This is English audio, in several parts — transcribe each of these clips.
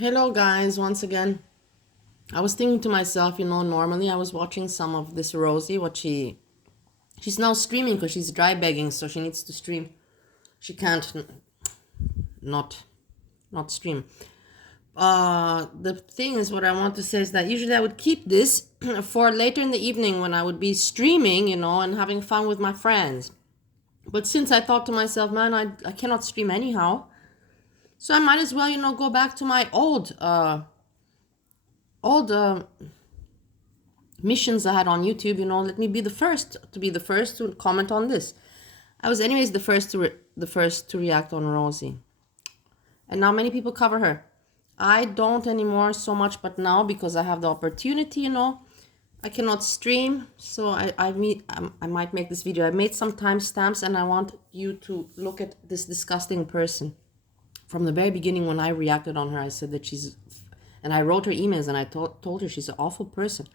Hello guys, once again. I was thinking to myself, normally I was watching some of this Rosie, she's now streaming because she's dry begging, so she needs to stream. She can't not stream. The thing is, what I want to say is that usually I would keep this for later in the evening when I would be streaming, and having fun with my friends. But since I thought to myself, man, I cannot stream anyhow, so I might as well, go back to my old missions I had on YouTube. Let me be the first to comment on this. I was anyways the first to react on Rosie, and now many people cover her. I don't anymore so much, but now because I have the opportunity, I cannot stream, so I might make this video. I made some timestamps, and I want you to look at this disgusting person. From the very beginning, when I reacted on her, I said that and I wrote her emails, and I told her she's an awful person.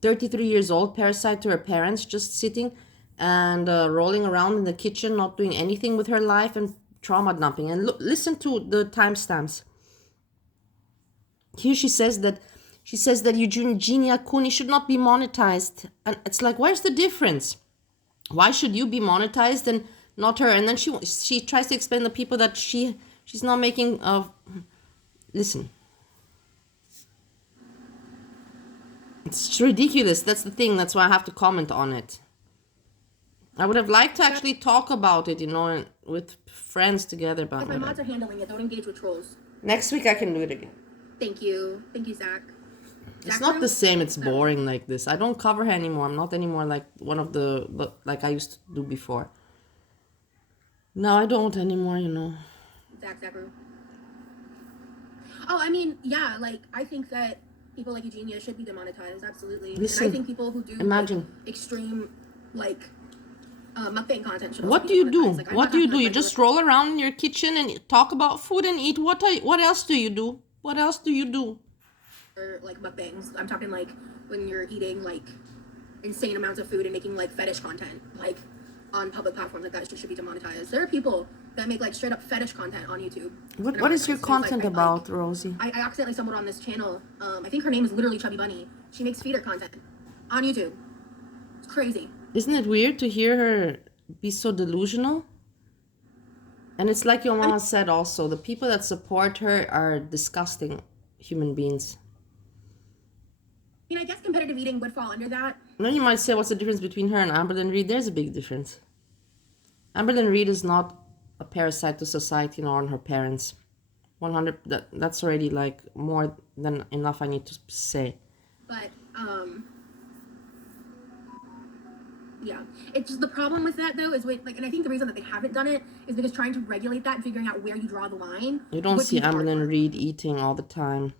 33 years old, parasite to her parents, just sitting and rolling around in the kitchen, not doing anything with her life, and trauma dumping. And listen to the timestamps. Here she says that Eugenia Cooney should not be monetized. And it's like, where's the difference? Why should you be monetized and not her? And then she tries to explain to people that she's not making listen. It's ridiculous. That's the thing. That's why I have to comment on it. I would have liked to actually talk about it, with friends together. But my mods are handling it. Don't engage with trolls. Next week I can do it again. Thank you, Zach. It's not the same. It's boring like this. I don't cover her anymore. I'm not anymore like one of like I used to do before. No, I don't anymore. Zach. Oh, I mean, yeah. Like, I think that people like Eugenia should be demonetized. Absolutely. Listen, and I think people who do extreme mukbang content should. What do you do? What do you do? You just roll around in your kitchen and talk about food and eat. What else do you do? What else do you do? Or like mukbangs. I'm talking like when you're eating like insane amounts of food and making like fetish content, like on public platforms like that should be demonetized. There are people that make like straight up fetish content on YouTube. What is your content about, Rosie? I accidentally stumbled on this channel. I think her name is literally Chubby Bunny. She makes feeder content on YouTube. It's crazy. Isn't it weird to hear her be so delusional? And it's like your mama said also, the people that support her are disgusting human beings. I mean, I guess competitive eating would fall under that. And then you might say, what's the difference between her and Amberlynn Reid? There's a big difference. Amberlynn Reid is not a parasite to society nor on her parents. 100, that's already like more than enough I need to say. But, yeah, it's just the problem with that though is and I think the reason that they haven't done it is because trying to regulate that and figuring out where you draw the line. You don't see Amberlynn Reid eating all the time.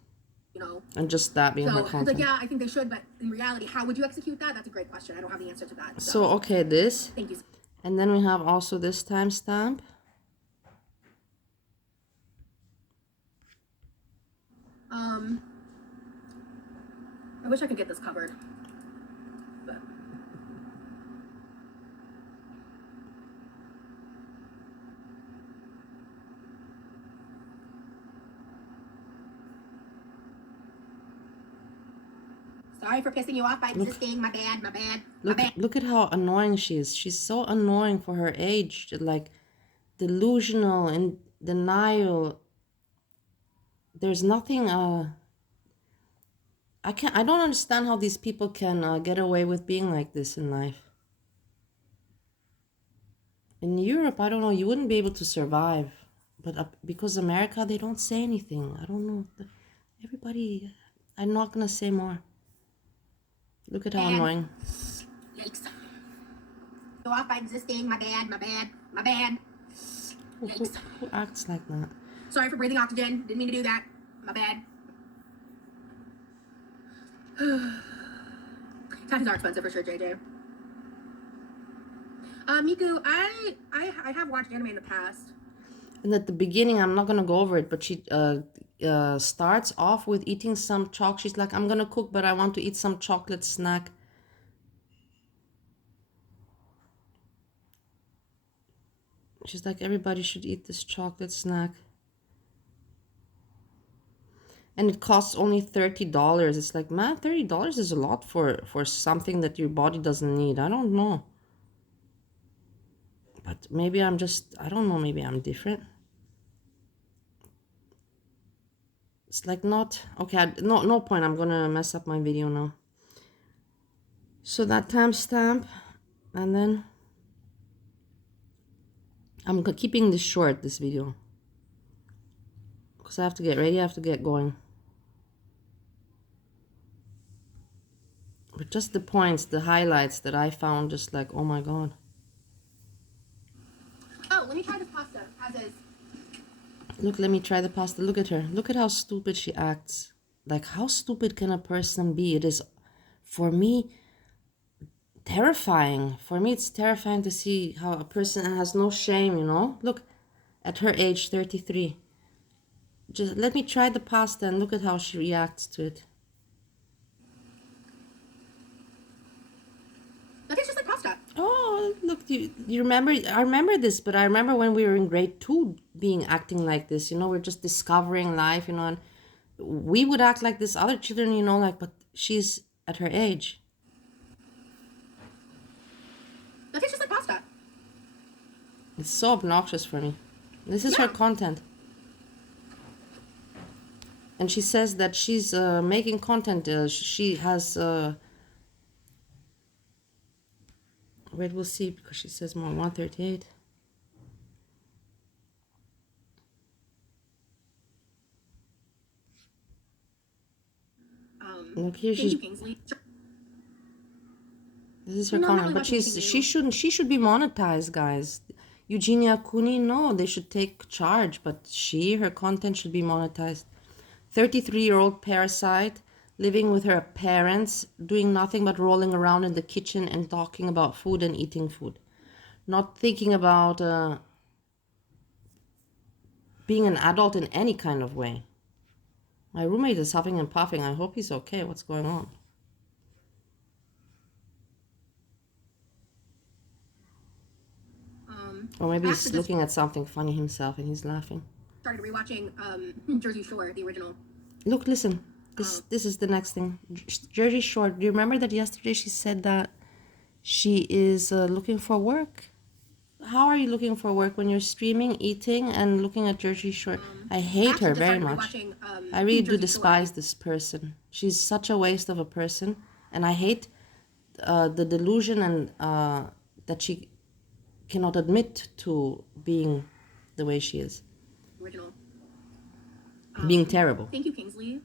And just that being her content. Like, yeah, I think they should, but in reality, how would you execute that? That's a great question. I don't have the answer to that. So okay, this. Thank you. And then we have also this timestamp. I wish I could get this covered. But. Sorry for pissing you off by existing. My bad. Look at how annoying she is. She's so annoying for her age. Like, delusional and denial. There's nothing. I don't understand how these people can get away with being like this in life. In Europe, I don't know. You wouldn't be able to survive, but because America, they don't say anything. I don't know. Everybody. I'm not gonna say more. Look at how annoying. Yikes. Go off by existing. My bad. Who acts like that? Sorry for breathing oxygen. Didn't mean to do that. My bad. Tattoos are expensive for sure, JJ. Miku, I have watched anime in the past. And at the beginning, I'm not gonna go over it, but she starts off with eating some chocolate. She's like, I'm gonna cook, but I want to eat some chocolate snack. She's like, everybody should eat this chocolate snack. And it costs only $30. It's like, man, $30 is a lot for something that your body doesn't need. I don't know. But maybe I'm just, I don't know, maybe I'm different. It's like not, okay, no point. I'm gonna mess up my video now. So that timestamp, and then I'm keeping this short, this video. Because I have to get ready, I have to get going. But just the points, the highlights that I found, just like, oh my god. Oh, let me try this pasta, as is. Look, let me try the pasta. Look at her. Look at how stupid she acts. Like, how stupid can a person be? It is, for me, terrifying. For me, it's terrifying to see how a person has no shame, you know? Look, at her age, 33. Just let me try the pasta and look at how she reacts to it. That tastes just like pasta. Oh, look, you remember, I remember this, but I remember when we were in grade 2 being acting like this, you know, we're just discovering life, you know, and we would act like this, other children, you know, like, but she's at her age. That tastes just like pasta. It's so obnoxious for me. This is her content. And she says that she's making content, she has, wait, we'll see, because she says more, 138. Look here, she's, this is her comment, but she should be monetized, guys. Eugenia Cooney, no, they should take charge, but her content should be monetized. 33-year-old parasite, living with her parents, doing nothing but rolling around in the kitchen and talking about food and eating food. Not thinking about being an adult in any kind of way. My roommate is huffing and puffing. I hope he's okay. What's going on? Or maybe he's looking at something funny himself and he's laughing. Started rewatching Jersey Shore, the original. Look, listen. This is the next thing. Jersey Shore. Do you remember that yesterday she said that she is looking for work? How are you looking for work when you're streaming, eating, and looking at Jersey Shore? I hate her very much. I really do despise this person. She's such a waste of a person. And I hate the delusion and that she cannot admit to being the way she is. Original. Being terrible. Thank you, Kingsley.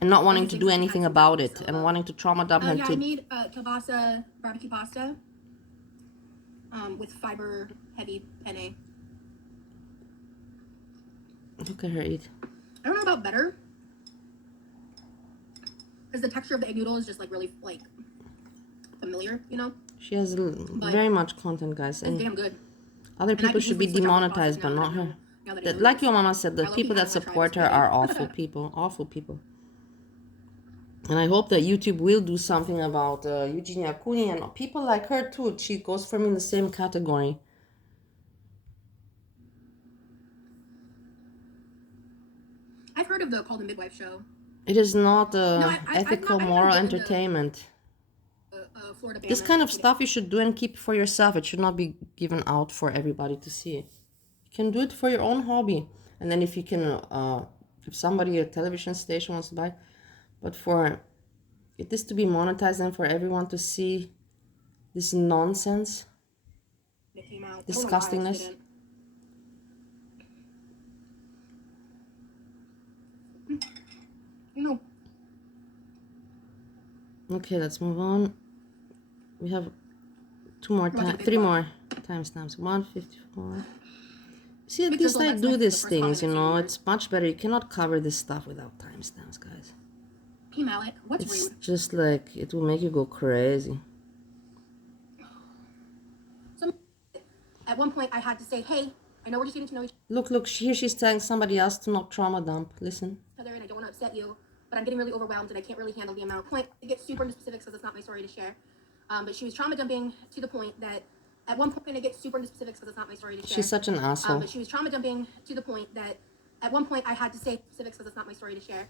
And not wanting to do anything about it. And wanting to trauma dump her. Yeah, I made kielbasa barbecue pasta with fiber heavy penne. Look at her eat. I don't know about better. Because the texture of the egg noodle is just like really like familiar, you know? She has very much content, guys. And it's damn good. Other people should be demonetized, but not her. Like your mama said, the people that support her are awful people. Awful people. And I hope that YouTube will do something about Eugenia Cooney and people like her too. She goes for me in the same category. I've heard of the Call the Midwife show. It is not ethical, moral entertainment. This kind of stuff you should do and keep for yourself. It should not be given out for everybody to see. You can do it for your own hobby. And then if you can, if somebody, a television station wants to buy, but for this to be monetized and for everyone to see this nonsense, disgustingness. No. Okay, let's move on. We have three more timestamps. 154. See, at least I do these things, you know. It's much better. You cannot cover this stuff without timestamps, guys. Hey, Malik, what's it's rude? Just like, it will make you go crazy. So, at one point, I had to say, hey, I know we're just getting to know each other. Look, here she's telling somebody else to not trauma dump. Listen. And I don't want to upset you, but I'm getting really overwhelmed and I can't really handle the amount. Point, I get super into specifics because it's not my story to share. But she was trauma dumping to the point that at one point I get super into specifics because it's not my story to share. She's such an asshole. But she was trauma dumping to the point that at one point I had to say specifics because it's not my story to share.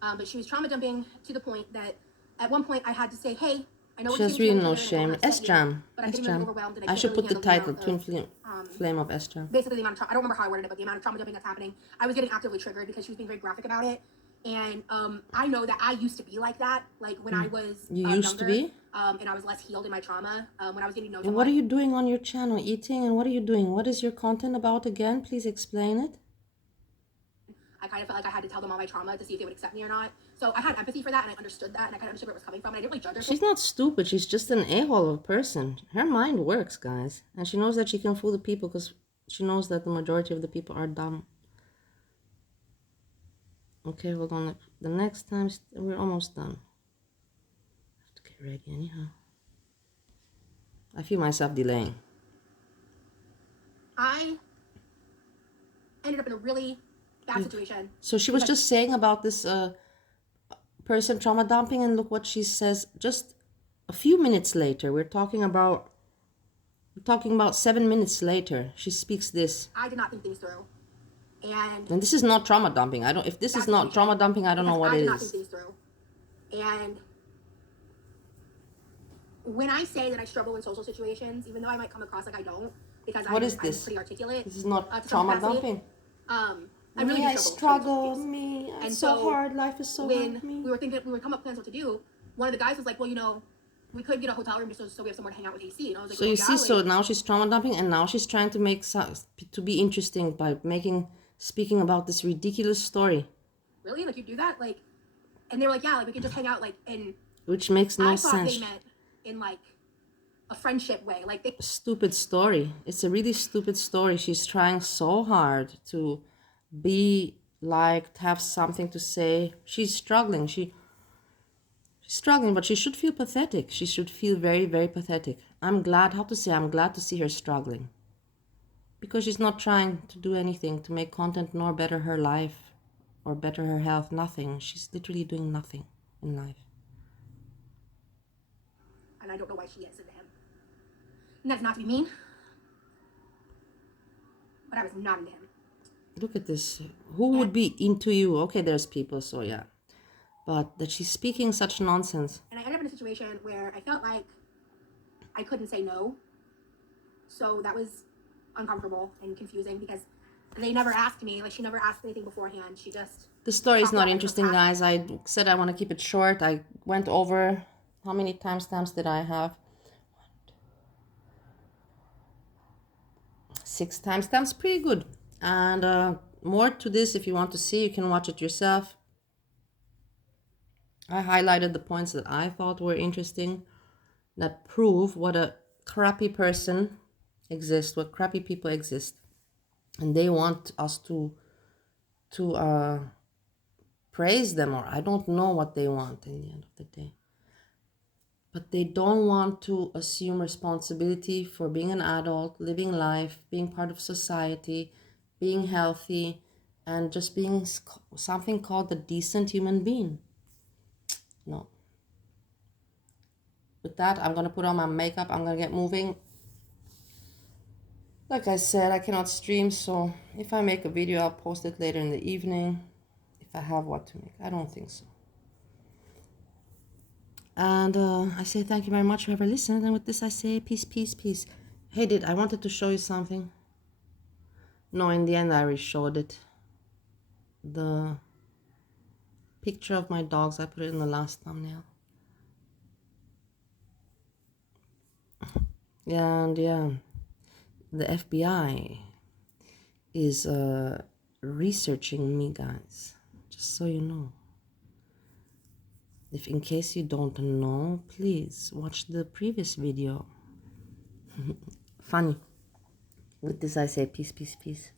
But she was trauma dumping to the point that at one point I had to say, hey, I know She we're has just really getting no together and I don't shame. wanna upset you, S-Jam. but I'm getting really S-Jam. overwhelmed and I I can't should really put the handle title, amount Twin of, Flame of S-Jam. basically the amount of I don't remember how I worded it, but the amount of trauma dumping that's happening. I was getting actively triggered because she was being very graphic about it. And I know that I used to be like that, like when I was You used younger, to be? and I was less healed in my trauma. When I was getting to know And someone, what are you doing on your channel? Eating? And what are you doing? What is your content about again? Please explain it. I kind of felt like I had to tell them all my trauma to see if they would accept me or not. So I had empathy for that, and I understood that, and I kind of understood where it was coming from, and I didn't really judge her. She's not stupid. She's just an a-hole of a person. Her mind works, guys. And she knows that she can fool the people because she knows that the majority of the people are dumb. Okay, hold on. The next time, we're almost done. I have to get ready anyhow. I feel myself delaying. I ended up in a really bad situation. So she was just saying about this person trauma dumping, and look what she says just a few minutes later. We're talking about 7 minutes later. She speaks this. I did not think things through. And this is not trauma dumping. If this is not trauma dumping, I don't know what it is. I did not think things through. And when I say that I struggle in social situations, even though I might come across like I don't, because I'm pretty articulate. This is not trauma dumping. I really struggle. Me, it's so hard. Life is so hard. When we were coming up with plans what to do, one of the guys was like, well, we could get a hotel room just so we have somewhere to hang out with AC. And I was like, so you see, so now she's trauma dumping, and now she's trying to make to be interesting by speaking about this ridiculous story. Really? Like you do that? Like, and they were like, yeah, like we could just hang out, like in. Which makes no sense. I thought they meant in like a friendship way, like they. Stupid story. It's a really stupid story. She's trying so hard to be liked, have something to say. She's struggling. She's struggling, but she should feel pathetic. She should feel very, very pathetic. I'm glad to see her struggling. Because she's not trying to do anything to make content nor better her life or better her health. Nothing. She's literally doing nothing in life. And I don't know why she is into him. And that's not to be mean, but I was not into him. Look at this. Who would be into you? Okay, there's people, so yeah. But that she's speaking such nonsense. And I ended up in a situation where I felt like I couldn't say no. So that was uncomfortable and confusing because they never asked me. Like, she never asked anything beforehand. She just... The story is not interesting, guys. I said I want to keep it short. I went over... How many timestamps did I have? 6 timestamps. Pretty good. And more to this, if you want to see, you can watch it yourself. I highlighted the points that I thought were interesting, that prove what a crappy person exists, what crappy people exist. And they want us to praise them, or I don't know what they want in the end of the day. But they don't want to assume responsibility for being an adult, living life, being part of society, being healthy, and just being something called a decent human being. No. With that, I'm going to put on my makeup. I'm going to get moving. Like I said, I cannot stream, so if I make a video, I'll post it later in the evening. If I have what to make. I don't think so. And I say thank you very much for ever listened. And with this, I say peace, peace, peace. Hey, I wanted to show you something. No, in the end, I already showed it. The picture of my dogs, I put it in the last thumbnail. And yeah, the FBI is researching me, guys. Just so you know. If in case you don't know, please watch the previous video. Funny. With this, I say peace, peace, peace.